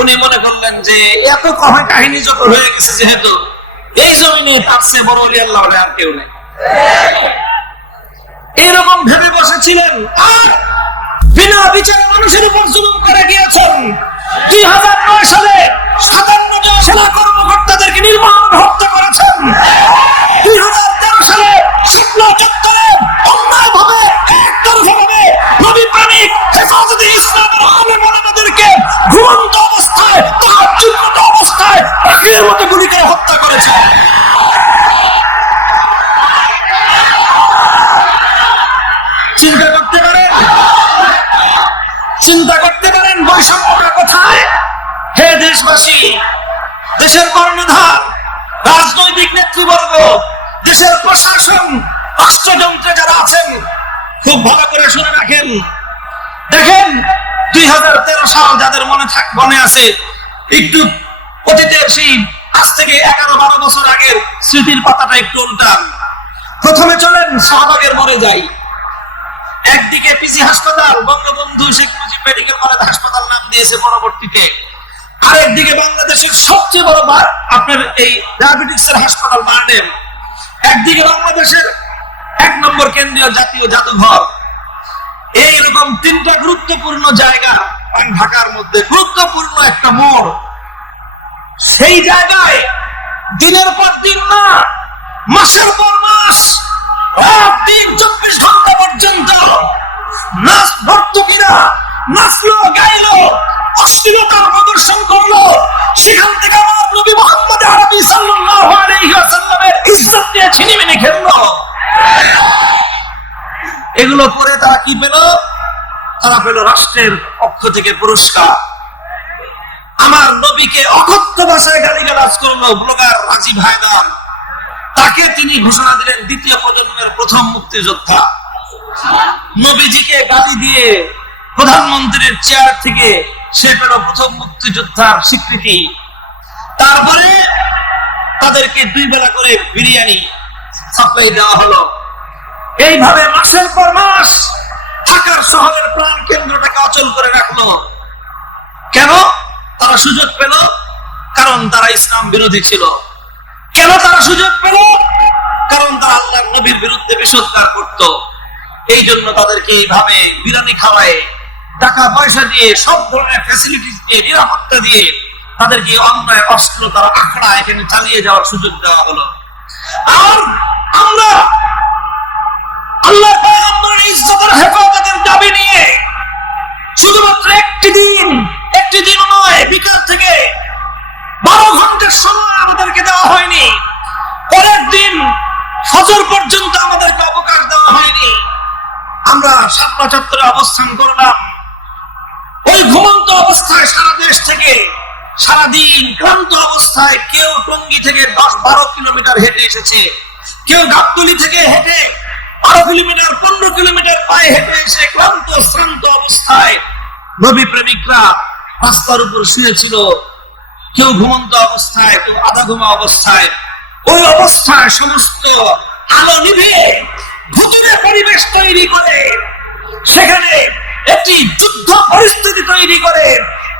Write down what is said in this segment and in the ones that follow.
উনি মনে করলেন যে এত কাহিনী যত হয়ে গেছে যেহেতু এই জমিনে তার চেয়ে বড় ওলি আল্লাহ আর কেউ নেই, এইরকম ভেবে বসেছিলেন। আর বিনা বিচারে মানুষের উপর জুলুম করে গিয়েছেন। 2009 সালে 57 সেনা কর্মকর্তাদেরকে নির্মমভাবে হত্যা করেছেন। 2013 সালে শাপলা চত্বরে অন্যায়ভাবে একতরফাভাবে নবী প্রেমিক হেফাজতে ইসলামের আলেম ওলামাদেরকে ঘুমন্ত অবস্থায় তাহাজ্জুদরত অবস্থায় পাখির মতো গুলি করে হত্যা করেছেন। চিন্তা করতে পারেন বৈষম্যটা কোথায়? হে দেশবাসী, দেশের কর্ণধার, রাজনৈতিক নেতৃবর্গ, দেশের প্রশাসন, রাষ্ট্রযন্ত্রে যারা আছেন, খুব ভালো করে শুনে রাখেন। দেখেন 2013 সাল যাদের মনে আছে, একটু অতীতের সেই আজ থেকে 11-12 বছর আগের স্মৃতির পাতাটা একটু উল্টান। প্রথমে চলেন শাহবাগের মোড়ে যাই। একদিকে পিজি হাসপাতাল, বঙ্গবন্ধু শেখ মুজিব মেডিকেল কলেজ হাসপাতাল নাম দিয়েছে পরবর্তীতে। আরেকদিকে বাংলাদেশের সবচেয়ে বড় আপনার এই ডায়াবেটিক্সের হাসপাতাল বারডেম। একদিকে বাংলাদেশের 1 নম্বর কেন্দ্রীয় জাতীয় জাদুঘর। এইরকম 3টা গুরুত্বপূর্ণ জায়গা ঢাকার মধ্যে, গুরুত্বপূর্ণ একটা মোড়। সেই জায়গায় দিনের পর দিন না, মাসের পর মাস, রাত দিন 24 ঘন্টা পর্যন্ত নাচ নর্তকীরা নাচলো, গাইলো, অশ্লীলতার প্রদর্শন করলো। সেখান থেকে আমার নবী মুহাম্মদ আরবি সাল্লাল্লাহু আলাইহি ওয়াসাল্লামের ইজ্জত নিয়ে ছিনিমিনি খেললো। এগুলো পরে তারা কি পেল? তারা পেল রাষ্ট্রের পক্ষ থেকে পুরস্কার। আমার নবীকে অকথ্য ভাষায় গালিগালাজ করলো ব্লগার রাজীব হায়দার। তাকে তিনি ঘোষণা দিলেন দ্বিতীয় প্রজন্মের প্রথম মুক্তিযোদ্ধা। নবীজিকে গালি দিয়ে প্রধানমন্ত্রীর চেয়ার থেকে সে পেল প্রথম মুক্তিযোদ্ধার স্বীকৃতি। তারপরে তাদেরকে 2 বেলা করে বিরিয়ানি সাপ্লাই দেওয়া হলো। এইভাবে মাসের পর মাস ঢাকার শহরের প্রাণ কেন্দ্রটাকে অচল করে রাখলো। কেন তারা সুযোগ পেল? কারণ তারা ইসলাম বিরোধী ছিল। কেন তারা সুযোগ পেল? কারণ তারা আল্লাহর নবীর বিরুদ্ধে বিষোদ্গার করত। এই জন্য তাদেরকে এইভাবে বিরিয়ানি খাওয়ায়, টাকা পয়সা দিয়ে, সব ধরনের ফ্যাসিলিটিস দিয়ে, নিরাপত্তা দিয়ে তাদেরকে অন্যায় অশ্লীলতার আখড়া এখানে চালিয়ে যাওয়ার সুযোগ দেওয়া হলো। আর আমরা আল্লাহর পয়গম্বরের ইজ্জতের হেফাজতের দাবি নিয়ে শুধুমাত্র একটি দিন নয়, বিকাল থেকে 12 ঘন্টার সময় আমাদেরকে দেওয়া হয়নি। পরের দিন ফজর পর্যন্ত আমাদেরকে অবকাশ দেওয়া হয়নি। আমরা শাপলা চত্বরে অবস্থান করলাম। ওই ঘুমন্ত অবস্থায় সারা দেশ থেকে সারাদিন ক্লান্ত অবস্থায় কেউ টঙ্গী থেকে 10-12 কিলোমিটার হেঁটে এসেছে, কেউ গাবতলী থেকে হেঁটে 12 কিলোমিটার, 15 কিলোমিটার পায়ে হেঁটে এসে ক্লান্ত শ্রান্ত অবস্থায় নবী প্রেমিকরা রাস্তার উপর শুয়েছিল। কেউ ঘুমন্ত অবস্থায়, কেউ আধা ঘুমা অবস্থায়। ওই অবস্থায় সমস্ত আলো নিভে ভুতুরে পরিবেশ তৈরি করে, সেখানে একটি যুদ্ধ পরিস্থিতি তৈরি করে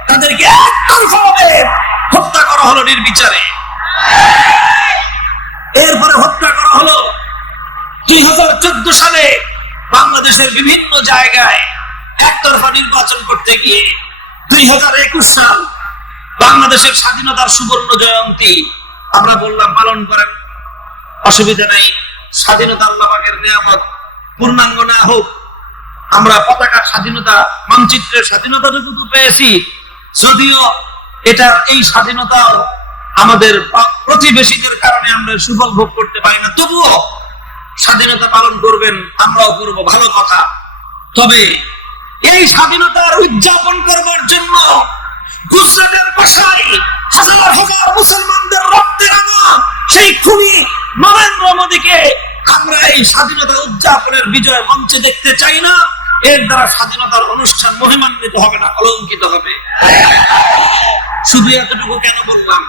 তাদেরকে একতরফাভাবে হত্যা করা হলো নির্বিচারে। এরপরে হত্যা করা হলো 2014 সালে বাংলাদেশের বিভিন্ন জায়গায় একতরফা নির্বাচন করতে গিয়ে। 2021 সাল বাংলাদেশের স্বাধীনতার সুবর্ণ জয়ন্তী আমরা বললাম পালন করেন, অসুবিধা নাই। স্বাধীনতা আল্লাহ পাকের নিয়ামত, পূর্ণাঙ্গ না হোক, আমরা পতাকার স্বাধীনতা, মানচিত্রের স্বাধীনতাটুকু পেয়েছি। যদিও এটা এই স্বাধীনতা আমাদের প্রতিবেশীদের কারণে আমরা সুফল ভোগ করতে পারি না, তবুও স্বাধীনতা পালন করবেন, আমরাও করব, ভালো কথা। তবে এই স্বাধীনতার উদযাপন করবার জন্য গুজরাটের ভাষায় হাজার হাজার মুসলমানদের রক্তে রাঙা সেই খুনি নরেন্দ্র মোদীকে আমরা এই স্বাধীনতা উদযাপনের বিজয় মঞ্চে দেখতে চাই না। এর দ্বারা স্বাধীনতার অনুষ্ঠান মহিমান্বিত হবে না, অলঙ্কিত হবে। শুধু এতটুকু কেন বললাম?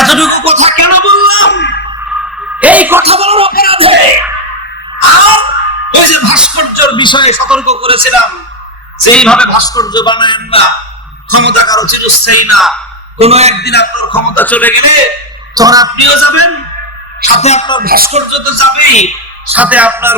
এতটুকু কথা কেন বললাম? এই কথা বলার অপরাধে আর ওই যে ভাস্কর্যের বিষয়ে সতর্ক করেছিলাম যে এইভাবে ভাস্কর্য বানায়েন না, ক্ষমতা কারো চিরস্থায়ী না। কোন একদিন আপনার ক্ষমতা চলে গেলে তখন আপনিও যাবেন, সাথে আপনার ভাস্কর্য তো যাবেই, সাথে আপনার